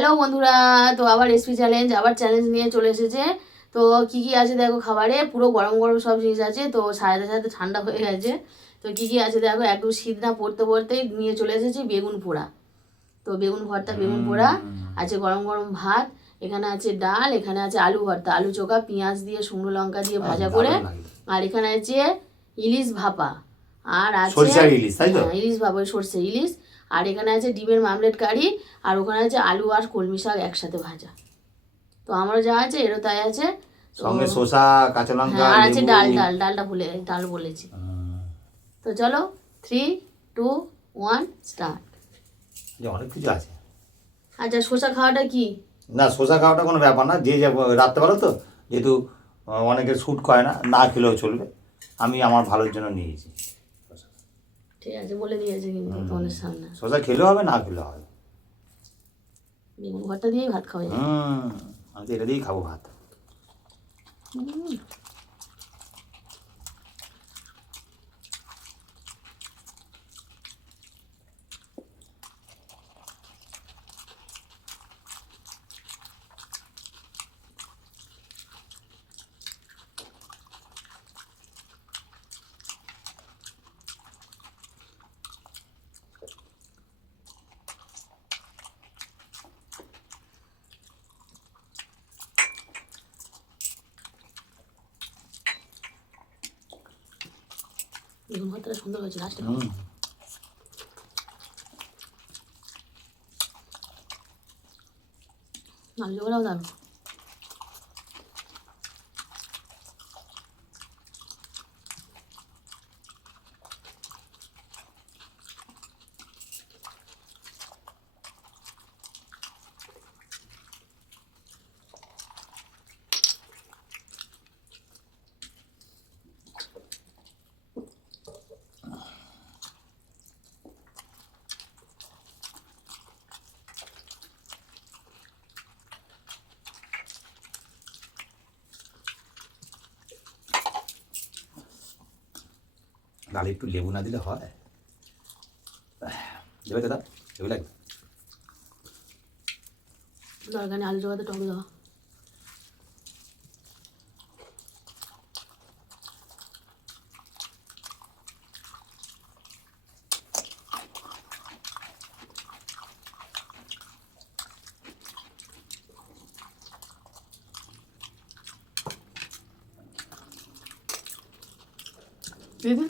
Hello বন্ধুরা, তো আবার রেসিপি চ্যালেঞ্জ নিয়ে চলে এসেছে। তো কি কি আছে দেখো, খাবারে পুরো গরম গরম সব জিনিস আছে। তো সাথে সাথে ঠান্ডা হয়ে গেছে। তো কি কি আছে দেখো, একটু শীত না পড়তে পড়তে নিয়ে চলে এসেছি বেগুন পোড়া। তো বেগুন ভর্তা, বেগুন পোড়া আছে, গরম গরম ভাত, এখানে আছে ডাল, এখানে আছে আলু ভর্তা, আলু চোখা, পেঁয়াজ দিয়ে শুকনো লঙ্কা দিয়ে ভাজা করে, আর এখানে আছে ইলিশ ভাপা, আর আছে ইলিশ ভাপা, সর্ষে ইলিশ, আর এখানে আছে ডিমের মামলেট কারি, আর ওখানে আছে আলু আর কলমি শাক একসাথে ভাজা। তো আমরা যা আছে এরও তাই আছে, সঙ্গে শসা, কাঁচা লঙ্কা, আর আছে ডালটা ডাল বলেছি। তো চলো 3, 2, 1 স্টার্ট। অনেক কিছু আছে। আচ্ছা, শসা খাওয়াটা কি? না, শসা খাওয়াটা কোনো ব্যাপার না, যে রাত্রেবেলা তো যেহেতু অনেকের শ্যুট করে না, না খেলেও চলবে। আমি আমার ভালোর জন্য নিয়েছি। ঠিক আছে, বলে দিয়েছে কিন্তু তোমাদের সামনে। শসা খেলেও হবে, না খেলেও হবে। বেগুন ভর্তা দিয়েই ভাত খাওয়া যায়। আমি তো এটা দিয়েই খাবো ভাত। বেগুন ভর্তাটা সুন্দর হয়েছে লাস্টে। আলু ওরাও দারুণ। ডালে একটু লেবু না দিলে হয়? দেবে দাদা, লেবু লাগবে? দরকার নেই, আলু জোগাতে টক দেওয়া। দিদি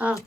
হ্যাঁ,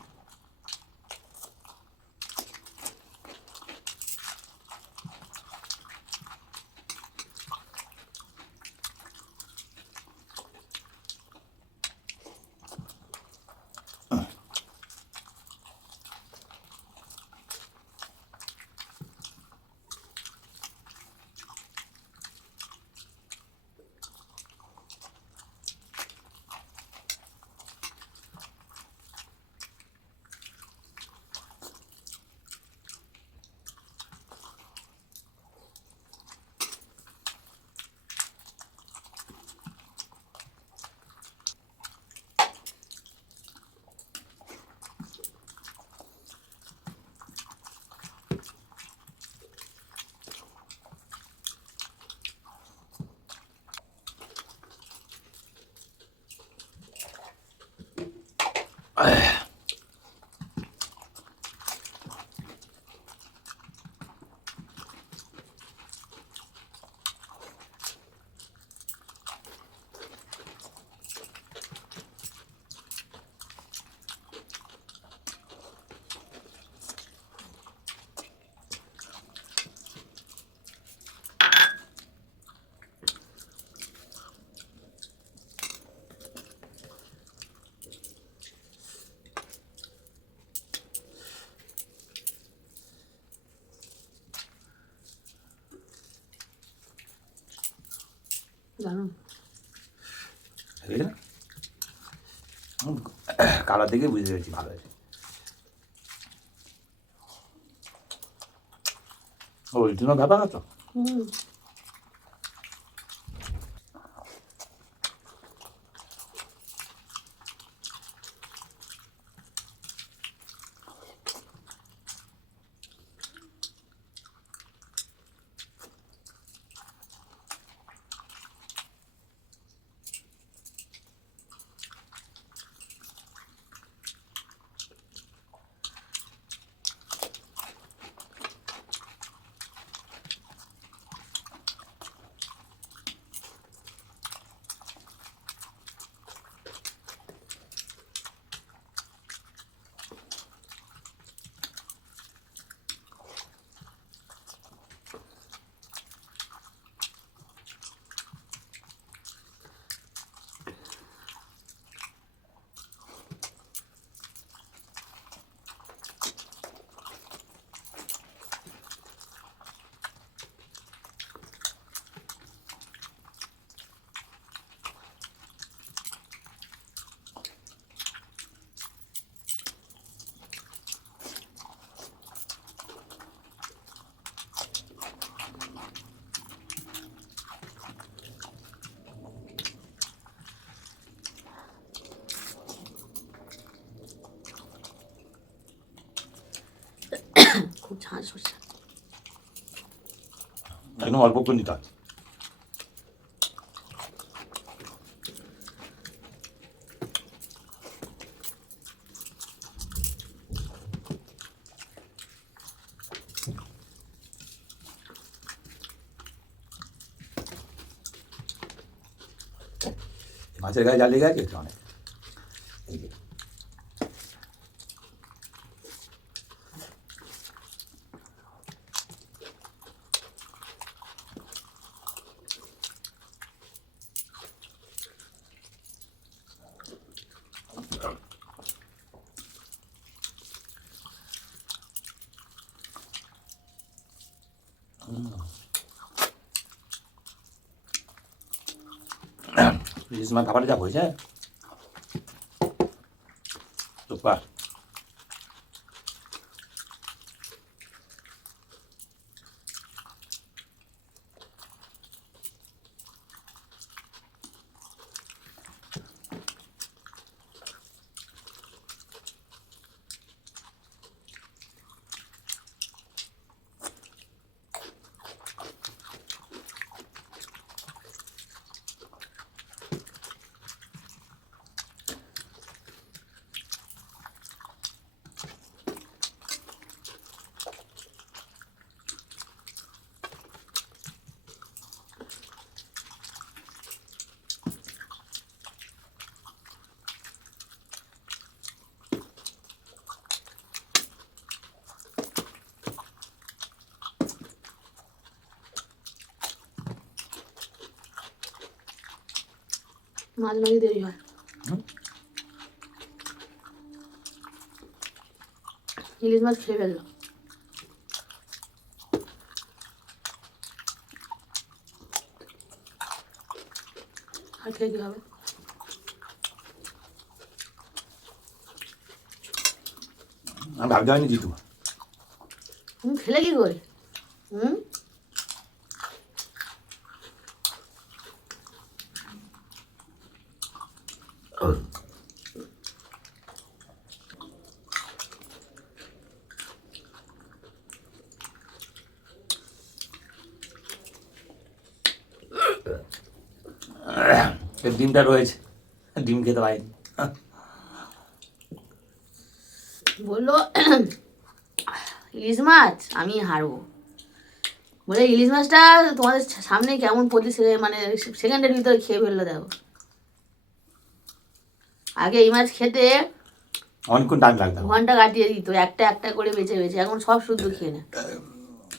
জানো বুঝলি না কালার দেখে বুঝতে পেরেছি ভালো আছে অরিজিনাল ব্যাপার তো হুম খুব ঝাঁঝ হচ্ছে একদম অল্প করে নিতে হয় মাছের গায়ে জ্বালিয়ে গেছে তো অনেক এই যে ইলিশ মাছ খাবারে যা হয়েছে সুপার মাঝে মাঝে দেরি হয় ইলিশ মাছ খেয়ে ফেললো আর খেয়ে কী হবে আমি ভাবতে হয়নি জিতু তুমি খেলে কি করে হুম ডিমটা রয়েছে ডিম খেতে পারিনি বললো ইলিশ মাছ আমি হারবো বলে ইলিশ মাছটা তোমাদের সামনে কেমন মানে সেকেন্ডের ভিতরে খেয়ে ফেললো দেখো আগে এই মাছ খেতে অনেকক্ষণ টাইম লাগতো ঘন্টা কাটিয়ে দিত একটা একটা করে বেছে বেছে এখন সব শুদ্ধ খেয়ে নেয়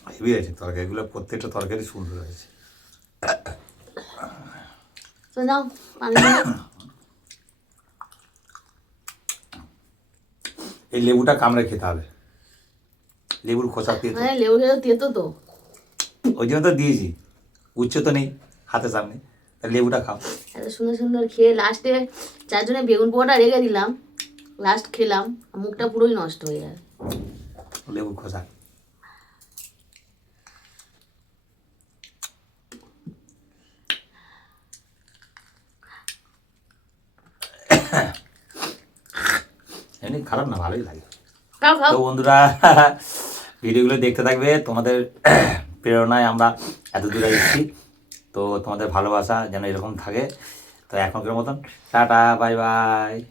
হেভি আছে তরকারিগুলো প্রত্যেকটা তরকারি সুন্দর হয়েছে তো যাও পানি এই লেবুটা কামড়ে খেতে হবে লেবুর খোসা তেতো হ্যাঁ লেবু খেতে তেতো তো ওই জন্য তো দিয়েছি উচ্চ তো নেই হাতের সামনে লেবুটা খাও। এত সুন্দর সুন্দর খেয়ে লাস্টে যার জন্য বেগুন পোড়াটা রেখে দিলাম, লাস্ট খেলাম, মুখটা পুরোই নষ্ট হয়ে যায়। লেবুর খোসা। এমনি খারাপ না, ভালোই লাগে। খাও খাও। তো বন্ধুরা ভিডিওগুলো দেখতে থাকবে, তোমাদের প্রেরণায় আমরা এত দূরে এসেছি। তো তোমাদের ভালোবাসা যেন এরকম থাকে। তো এখনকার মতন টাটা, বাই বাই।